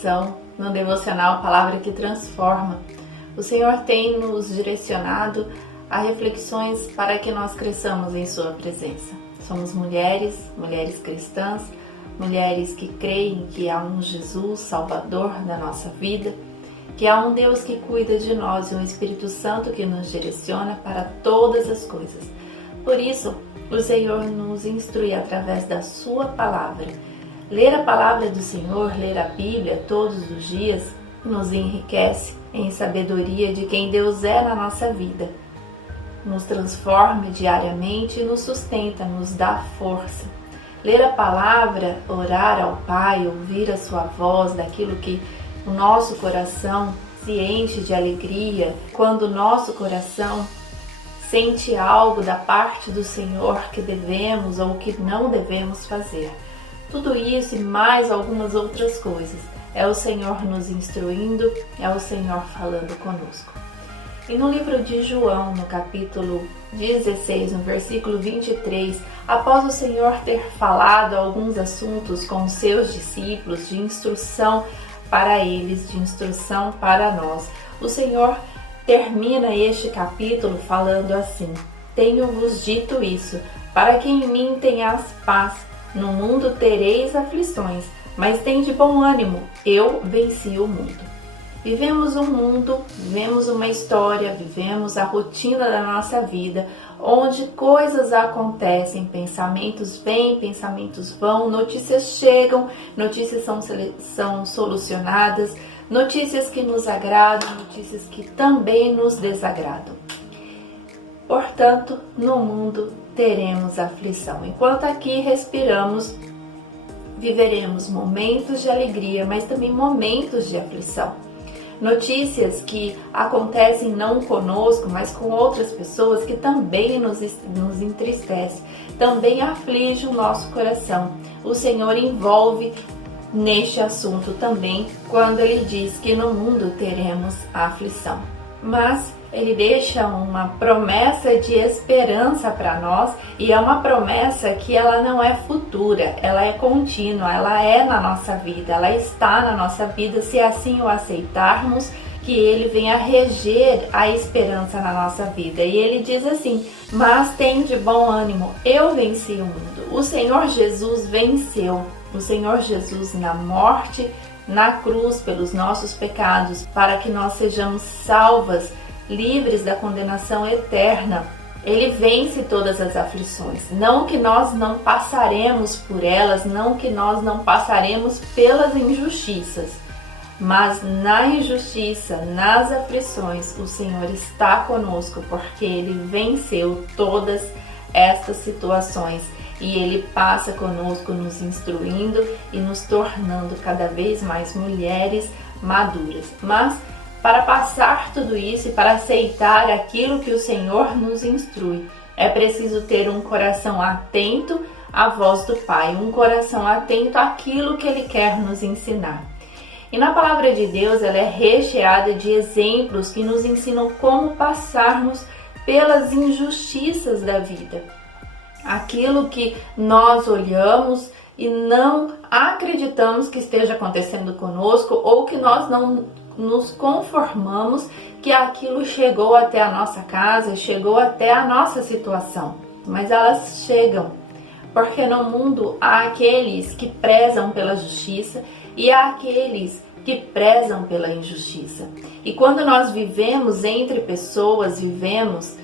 reflexão no devocional Palavra que Transforma. O Senhor tem nos direcionado a reflexões para que nós cresçamos em Sua presença. Somos mulheres cristãs, mulheres que creem que há um Jesus Salvador da nossa vida, que há um Deus que cuida de nós e um Espírito Santo que nos direciona para todas as coisas. Por isso, o Senhor nos instrui através da Sua Palavra. Ler a Palavra do Senhor, ler a Bíblia todos os dias, nos enriquece em sabedoria de quem Deus é na nossa vida. Nos transforma diariamente e nos sustenta, nos dá força. Ler a Palavra, orar ao Pai, ouvir a Sua voz, daquilo que o nosso coração se enche de alegria, quando o nosso coração sente algo da parte do Senhor que devemos ou que não devemos fazer. Tudo isso e mais algumas outras coisas é o Senhor nos instruindo, é o Senhor falando conosco. E no livro de João, no capítulo 16, no versículo 23, após o Senhor ter falado alguns assuntos com os seus discípulos, de instrução para eles, de instrução para nós, o Senhor termina este capítulo falando assim: tenho-vos dito isso, para que em mim tenhas paz. No mundo tereis aflições, mas tende bom ânimo, eu venci o mundo. Vivemos um mundo, vivemos uma história, vivemos a rotina da nossa vida, onde coisas acontecem, pensamentos vêm, pensamentos vão, notícias chegam, notícias são solucionadas, notícias que nos agradam, notícias que também nos desagradam. Portanto, no mundo teremos aflição. Enquanto aqui respiramos, viveremos momentos de alegria, mas também momentos de aflição. Notícias que acontecem não conosco, mas com outras pessoas, que também nos entristece, também aflige o nosso coração. O Senhor envolve neste assunto também, quando Ele diz que no mundo teremos aflição. Mas Ele deixa uma promessa de esperança para nós, e é uma promessa que ela não é futura, ela é contínua, ela é na nossa vida, ela está na nossa vida, se assim o aceitarmos, que Ele venha reger a esperança na nossa vida. E Ele diz assim: mas tende bom ânimo, eu venci o mundo. O Senhor Jesus venceu, o Senhor Jesus na morte, na cruz, pelos nossos pecados, para que nós sejamos salvas, livres da condenação eterna. Ele vence todas as aflições. Não que nós não passaremos por elas, não que nós não passaremos pelas injustiças, mas na injustiça, nas aflições, o Senhor está conosco, porque Ele venceu todas estas situações e Ele passa conosco, nos instruindo e nos tornando cada vez mais mulheres maduras. Mas para passar tudo isso e para aceitar aquilo que o Senhor nos instrui, é preciso ter um coração atento à voz do Pai, um coração atento àquilo que Ele quer nos ensinar. E na Palavra de Deus, ela é recheada de exemplos que nos ensinam como passarmos pelas injustiças da vida. Aquilo que nós olhamos e não acreditamos que esteja acontecendo conosco, ou que nós não nos conformamos que aquilo chegou até a nossa casa, chegou até a nossa situação. Mas elas chegam, porque no mundo há aqueles que prezam pela justiça e há aqueles que prezam pela injustiça. E quando nós vivemos entre pessoas, vivemos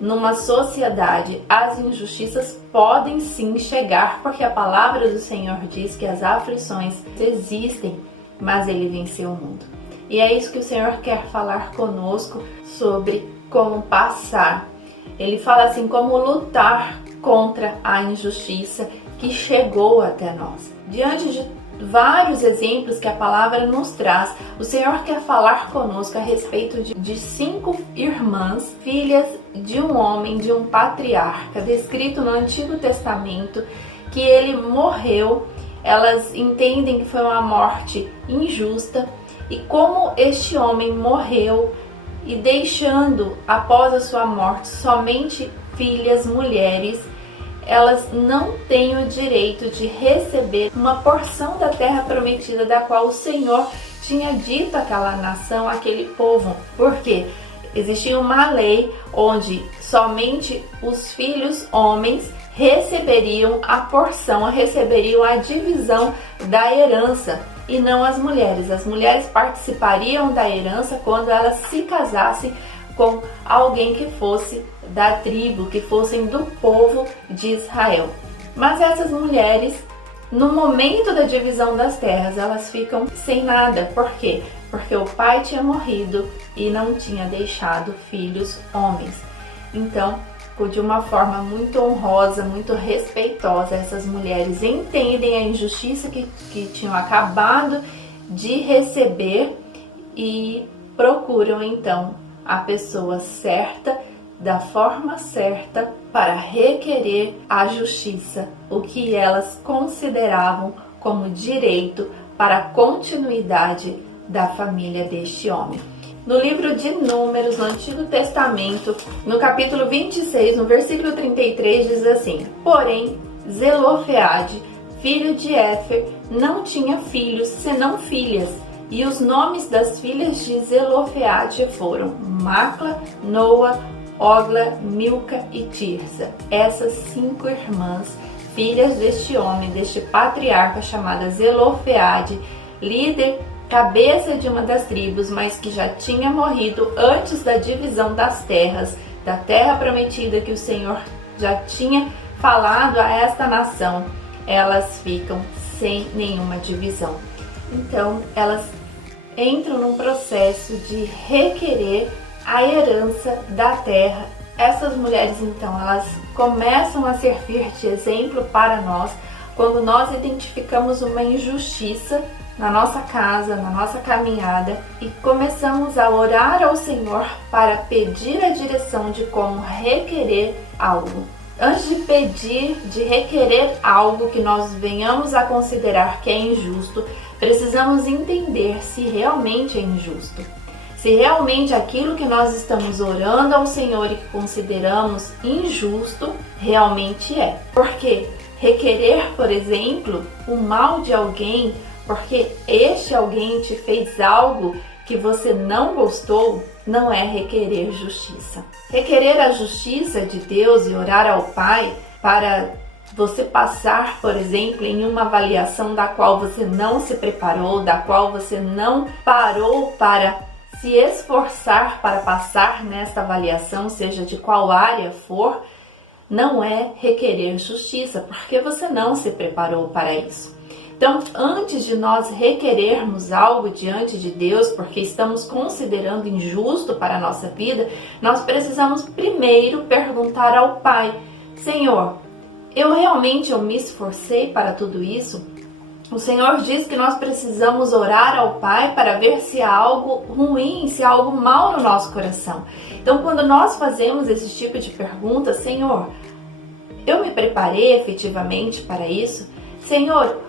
numa sociedade, as injustiças podem sim chegar, porque a palavra do Senhor diz que as aflições existem, mas Ele venceu o mundo. E é isso que o Senhor quer falar conosco sobre como passar. Ele fala assim, como lutar contra a injustiça que chegou até nós. Diante de vários exemplos que a palavra nos traz, o Senhor quer falar conosco a respeito de 5 irmãs, filhas de um homem, de um patriarca, descrito no Antigo Testamento, que ele morreu. Elas entendem que foi uma morte injusta, e como este homem morreu e deixando após a sua morte somente filhas mulheres, elas não têm o direito de receber uma porção da terra prometida da qual o Senhor tinha dito àquela nação, àquele povo. Por quê? Existia uma lei onde somente os filhos homens receberiam a porção, receberiam a divisão da herança e não as mulheres. As mulheres participariam da herança quando elas se casassem com alguém que fosse da tribo, que fossem do povo de Israel. Mas essas mulheres, no momento da divisão das terras, elas ficam sem nada. Por quê? Porque o pai tinha morrido e não tinha deixado filhos homens. Então, de uma forma muito honrosa, muito respeitosa, essas mulheres entendem a injustiça que tinham acabado de receber e procuram então a pessoa certa, da forma certa, para requerer a justiça, o que elas consideravam como direito para a continuidade da família deste homem. No livro de Números, no Antigo Testamento, no capítulo 26, no versículo 33, diz assim: Porém, Zelofeade, filho de Éfer, não tinha filhos, senão filhas, e os nomes das filhas de Zelofeade foram Macla, Noa, Ogla, Milca e Tirza. Essas 5 irmãs, filhas deste homem, deste patriarca chamada Zelofeade, líder, cabeça de uma das tribos, mas que já tinha morrido antes da divisão das terras, da terra prometida que o Senhor já tinha falado a esta nação, elas ficam sem nenhuma divisão. Então, elas entram num processo de requerer a herança da terra. Essas mulheres, então, elas começam a servir de exemplo para nós quando nós identificamos uma injustiça na nossa casa, na nossa caminhada e começamos a orar ao Senhor para pedir a direção de como requerer algo. Antes de pedir, de requerer algo que nós venhamos a considerar que é injusto, precisamos entender se realmente é injusto. Se realmente aquilo que nós estamos orando ao Senhor e que consideramos injusto, realmente é. Porque requerer, por exemplo, o mal de alguém, porque este alguém te fez algo que você não gostou, não é requerer justiça. Requerer a justiça de Deus e orar ao Pai para você passar, por exemplo, em uma avaliação da qual você não se preparou, da qual você não parou para se esforçar para passar nesta avaliação, seja de qual área for, não é requerer justiça, porque você não se preparou para isso. Então, antes de nós requerermos algo diante de Deus, porque estamos considerando injusto para a nossa vida, nós precisamos primeiro perguntar ao Pai: Senhor, eu me esforcei para tudo isso? O Senhor diz que nós precisamos orar ao Pai para ver se há algo ruim, se há algo mal no nosso coração. Então, quando nós fazemos esse tipo de pergunta, Senhor, eu me preparei efetivamente para isso? Senhor,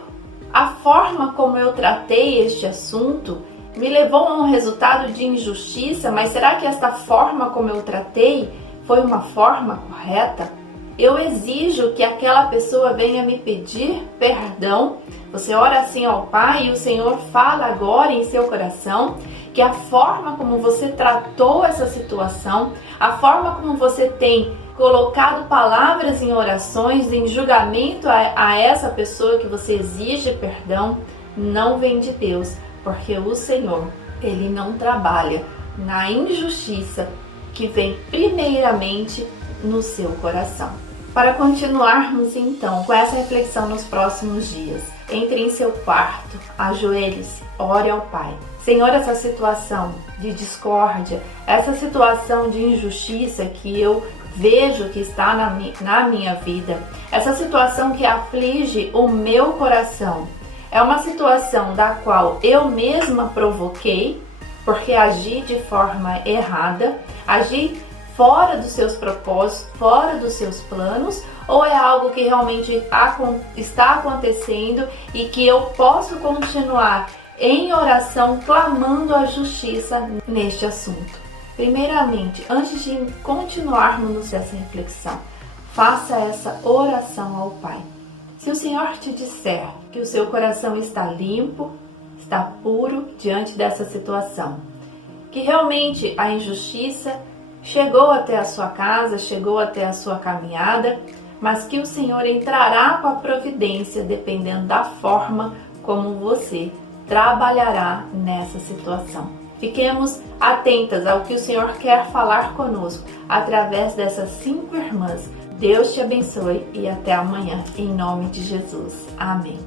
a forma como eu tratei este assunto me levou a um resultado de injustiça, mas será que esta forma como eu tratei foi uma forma correta? Eu exijo que aquela pessoa venha me pedir perdão. Você ora assim ao Pai e o Senhor fala agora em seu coração que a forma como você tratou essa situação, a forma como você tem colocado palavras em orações, em julgamento a essa pessoa que você exige perdão, não vem de Deus, porque o Senhor, Ele não trabalha na injustiça que vem primeiramente no seu coração. Para continuarmos então com essa reflexão nos próximos dias, entre em seu quarto, ajoelhe-se, ore ao Pai. Senhor, essa situação de discórdia, essa situação de injustiça que eu vejo que está na minha vida, essa situação que aflige o meu coração, é uma situação da qual eu mesma provoquei, porque agi de forma errada, agi fora dos seus propósitos, fora dos seus planos, ou é algo que realmente está acontecendo e que eu posso continuar em oração clamando a justiça neste assunto? Primeiramente, antes de continuarmos nessa reflexão, faça essa oração ao Pai. Se o Senhor te disser que o seu coração está limpo, está puro diante dessa situação, que realmente a injustiça chegou até a sua casa, chegou até a sua caminhada, mas que o Senhor entrará com a providência dependendo da forma como você trabalhará nessa situação. Fiquemos atentas ao que o Senhor quer falar conosco através dessas 5 irmãs. Deus te abençoe e até amanhã, em nome de Jesus. Amém.